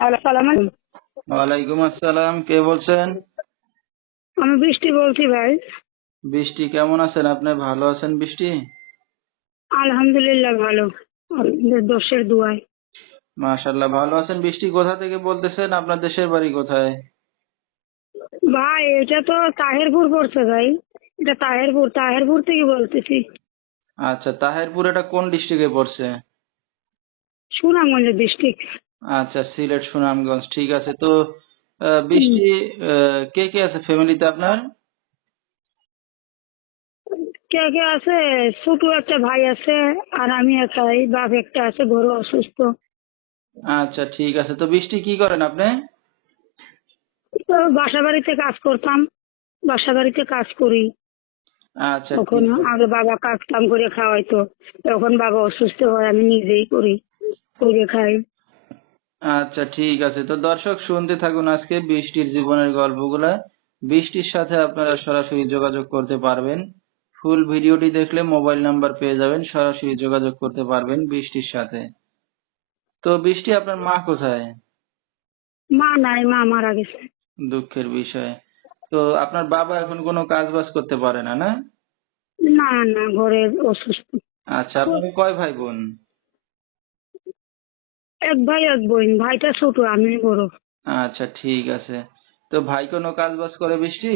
ওয়ালাইকুম আসসালাম কে বলছেন? আমি বৃষ্টি বলছি ভাই। বৃষ্টি কেমন আছেন? আপনি ভালো আছেন বৃষ্টি? আলহামদুলিল্লাহ ভালো। দোষের দুয়ায়। মাশাল্লাহ ভালো আছেন? বৃষ্টি কোথা থেকে বলতেছেন? আপনার দেশের বাড়ি কোথায়? ভাই এটা তো তাহেরপুর পড়ছে ভাই। এটা তাহেরপুর তাহেরপুর থেকে বলতেছি। আচ্ছা তাহেরপুর এটা কোন ডিস্ট্রিক্টে পড়ছে? সুনামগঞ্জ ডিস্ট্রিক্ট আচ্ছা সিলেট সুনামগঞ্জ ঠিক আছে। তো বৃষ্টি কে কে আছে ফ্যামিলিতে আপনার? কে কে আছে? ছোট একটা ভাই আছে আর আমি একাই বাপ একটা আছে ঘরে অসুস্থ। আচ্ছা ঠিক আছে। তো বৃষ্টি কি করেন আপনি? তো বাসা বাড়িতে কাজ করতাম বাসা বাড়িতে কাজ করি। আচ্ছা তখন আগে বাবা কাজ কাম করে খাওয়াইতো তখন বাবা অসুস্থ হয় আমি নিজেই করি করে খাই। আচ্ছা ঠিক আছে। তো দর্শক শুনতে থাকুন আজকে বৃষ্টির জীবনের গল্পগুলা। বৃষ্টির সাথে আপনারা সরাসরি যোগাযোগ করতে পারবেন। ফুল ভিডিওটি দেখলে মোবাইল নাম্বার পেয়ে যাবেন সরাসরি যোগাযোগ করতে পারবেন বৃষ্টির সাথে। তো বৃষ্টি আপনার মা কোথায়? মা নাই মা মারা গেছে। দুঃখের বিষয়। তো আপনার বাবা এখন কোনো কাজ বাজ করতে পারে না না? না না ঘরে অসুস্থ। আচ্ছা আপনার কয় ভাই বোন? এক ভাই এক বোন ভাইটা ছোট আমি বড়। আচ্ছা ঠিক আছে। তো ভাই কোনো কাজ বাজ করে বৃষ্টি?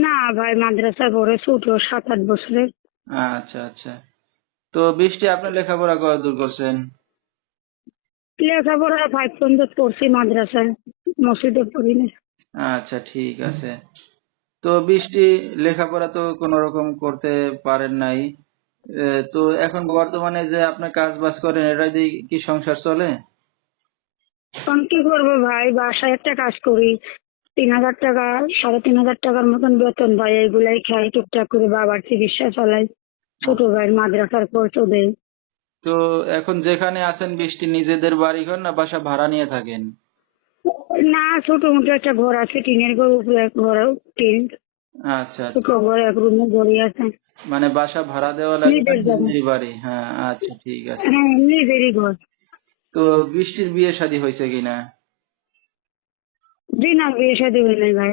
না ভাই মাদ্রাসায় পড়ে ছোট সাত আট বছরের। আচ্ছা আচ্ছা। তো বৃষ্টি আপনার লেখাপড়া কত দূর করছেন? লেখাপড়া ফাইভ পর্যন্ত পড়ছি মাদ্রাসায় মসজিদে পড়ি না আচ্ছা ঠিক আছে। তো বৃষ্টি লেখাপড়া তো কোনো রকম করতে পারেন নাই। তো এখন বর্তমানে যে আপনার কাজ বাজ করেন এটা দিয়ে কি সংসার চলে? এখন কি করব ভাই? বাসায় একটা কাজ করি। তিন হাজার টাকা সাড়ে তিন হাজার টাকার মতন বেতন পাই এইগুলাই খাই টুকটাক করে বাবার চিকিৎসা চালাই ছোট ভাইয়ের মাদ্রাসার খরচ দেয় তো এখন যেখানে আছেন বৃষ্টি নিজেদের বাড়ি ঘর না বাসা ভাড়া নিয়ে থাকেন? না ছোট মোটো একটা ঘর আছে টিনের ঘর উপরে ঘর টিন। আচ্ছা ঘর এক রুমে আছে। মানে বাসা ভাড়া দেওয়া লাগে নিজের বাড়ি। হ্যাঁ আচ্ছা ঠিক আছে। হ্যাঁ নিজেরই ঘর। তো বৃষ্টির বিয়ে শাদী হয়েছে কিনা জি না বিয়ে শাদী হয় নাই ভাই।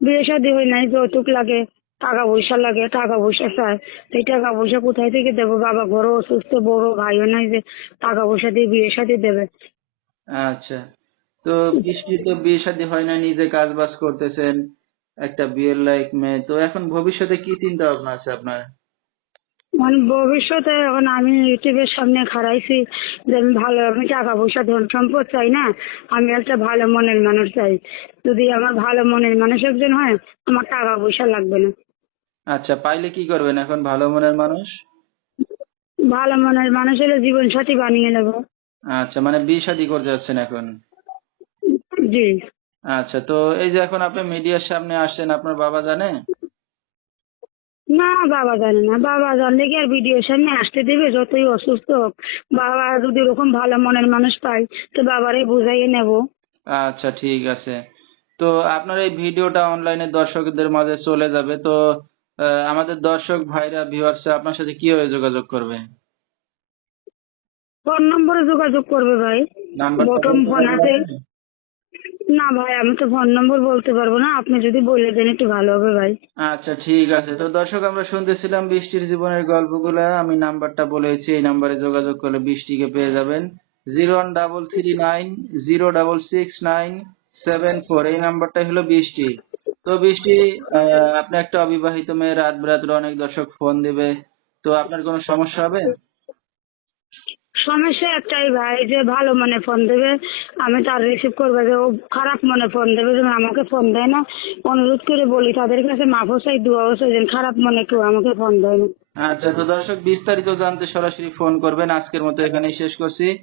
বিয়ে শাদী হয় নাই যৌতুক লাগে টাকা পয়সা লাগে টাকা পয়সা চায় এই টাকা পয়সা কোথায় থেকে দেবো? বাবা ঘরও অসুস্থ বড় ভাইও নাই যে টাকা পয়সা দিয়ে বিয়ে শাদী দেবে। আচ্ছা। তো বৃষ্টির তো বিয়ে শাদী হয় না নিজে কাজ বাজ করতেছেন। একটা বিয়ের লাইক মেয়ে। তো এখন ভবিষ্যতে কি চিন্তা ভাবনা আছে আপনার? মানে ভবিষ্যতে এখন আমি ইউটিউবের সামনে খাড়াইছি যে আমি ভালো আমি টাকা পয়সা ধন সম্পদ চাই না আমি একটা ভালো মনের মানুষ চাই। যদি আমার ভালো মনের মানুষ একজন হয় আমার টাকা পয়সা লাগবে না। আচ্ছা পাইলে কি করবেন এখন ভালো মনের মানুষ? ভালো মনের মানুষ হলে জীবন সাথী বানিয়ে নেব। আচ্ছা মানে বিয়ে শাদী করতে যাচ্ছেন এখন? জি। আচ্ছা তো এই যে এখন আপনি মিডিয়ার সামনে আসছেন আপনার বাবা জানে? না বাবা জানে না। বাবা জানলে কি আর ভিডিওর সামনে আসতে দেবে? যতই অসুস্থ হোক। বাবা যদি ওরকম ভালো মনের মানুষ পাই তো বাবারে বুঝাইয়ে নেব। আচ্ছা ঠিক আছে। তো আপনার এই ভিডিওটা অনলাইনে দর্শকদের মাঝে চলে যাবে। তো আমাদের দর্শক ভাইরা ভিউয়ার্স আপনার সাথে কীভাবে যোগাযোগ করবে? ফোন নম্বরে যোগাযোগ করবে ভাই। বটম ফোন আছে? না ভাই, আমি তো ফোন নম্বর বলতে পারব না। আপনি যদি বলে দেন একটু ভালো হবে ভাই। আচ্ছা ঠিক আছে। তো দর্শক, আমরা শুনতেছিলাম বৃষ্টির জীবনের গল্পগুলা। আমি নাম্বারটা বলেছি, এই নাম্বারে যোগাযোগ করলে বৃষ্টিকে পেয়ে যাবেন। Zero one double three nine, zero double six nine, seven four. এই নাম্বারটাই হলো বৃষ্টি। তো বৃষ্টি আপনি একটা অবিবাহিত মেয়ে, রাত বেরাত্রে অনেক দর্শক ফোন দেবে। তো আপনার কোনো সমস্যা হবে? সমস্যা একটাই ভাই, যে ভালো মনে ফোন দেবে, আমি তার রিসিভ করব। যে ও খারাপ মনে ফোন দেবে যেমন আমাকে ফোন দেয় না। অনুরোধ করে বলি, তাদের কাছে মাফও চাই দোয়াও চাই, যেন খারাপ মনে কেউ আমাকে ফোন দেয় না। আচ্ছা তো দর্শক, বিস্তারিত জানতে সরাসরি ফোন করবেন। আজকের মতো এখানেই শেষ করছি।